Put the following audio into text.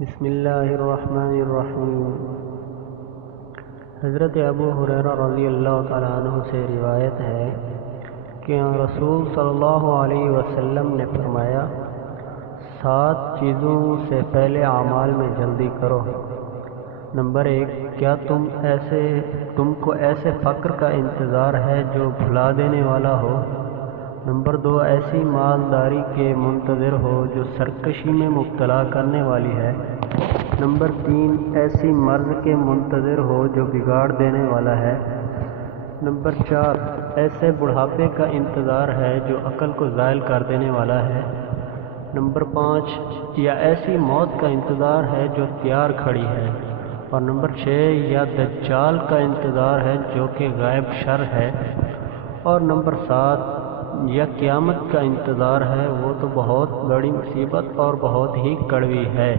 بسم اللہ الرحمن الرحیم۔ حضرت ابو ہریرہ رضی اللہ تعالیٰ عنہ سے روایت ہے کہ رسول صلی اللہ علیہ وسلم نے فرمایا، 7 چیزوں سے پہلے اعمال میں جلدی کرو۔ نمبر 1، کیا تم کو ایسے فقر کا انتظار ہے جو بھلا دینے والا ہو؟ نمبر 2، ایسی مالداری کے منتظر ہو جو سرکشی میں مبتلا کرنے والی ہے؟ نمبر 3، ایسی مرض کے منتظر ہو جو بگاڑ دینے والا ہے؟ نمبر 4، ایسے بڑھاپے کا انتظار ہے جو عقل کو زائل کر دینے والا ہے؟ نمبر 5، یا ایسی موت کا انتظار ہے جو تیار کھڑی ہے؟ اور نمبر 6، یا دجال کا انتظار ہے جو کہ غائب شر ہے؟ اور نمبر 7، یا قیامت کا انتظار ہے، وہ تو بہت بڑی مصیبت اور بہت ہی کڑوی ہے۔